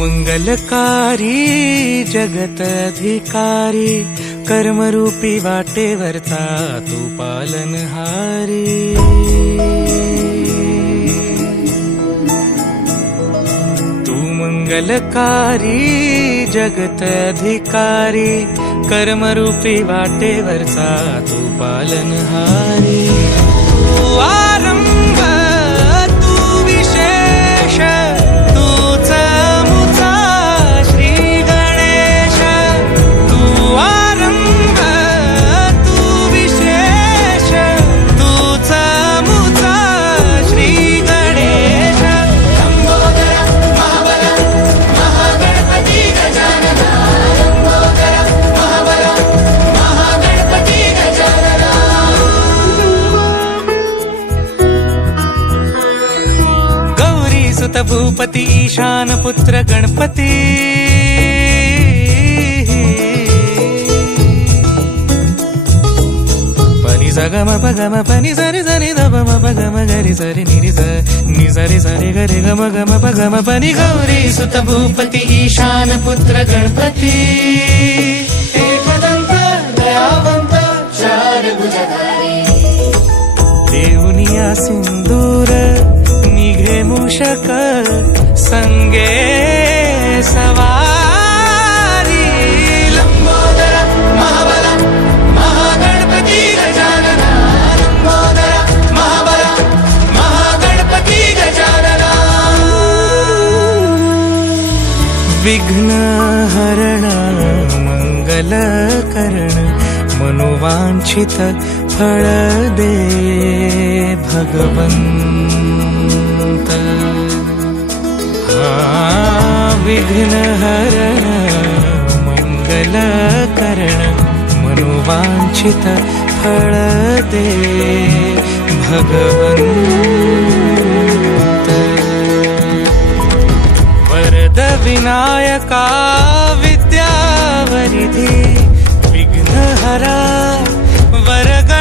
मंगलकारी जगतधिकारी कर्मरूपी वाटेवरचा तू पालनहारी। तू मंगलकारी जगतधिकारी कर्मरूपी वाटेवरचा तू पालनहारी। तू आरंभ तू विशेष तूच मुचा श्री गणेश। तू आरंभ तू विशेष तूच मुचा श्री गणेश। लंबोदर महाबल महागणपती गजानन। लंबोदर महाबल महागणपती गजानन। गौरी सुत भूपती ईशान पुत्र गणपती। पनि सगम पगम पनि सरि सरि ध म पगम गरि सरि नि सरि सरि गरि गम गम पगम पनि। गौरी सुत भूपती ईशान पुत्र गणपती। एकदंत दयावंत चार भुजधारी। देऊनिया सिंदूर निघे मूषक संगे सवारी। लंबोदर महाबल महागणपती गजानन। लंबोदर महाबल महागणपती गजानन। विघ्न हरण मंगल करण मनोवांछित फळ दे भगवंत। विघ्न हरण मंगल करण मनोवांछित फळ दे भगवंत। वरद विनायका विद्यावरिधी विघ्नहरा वरगण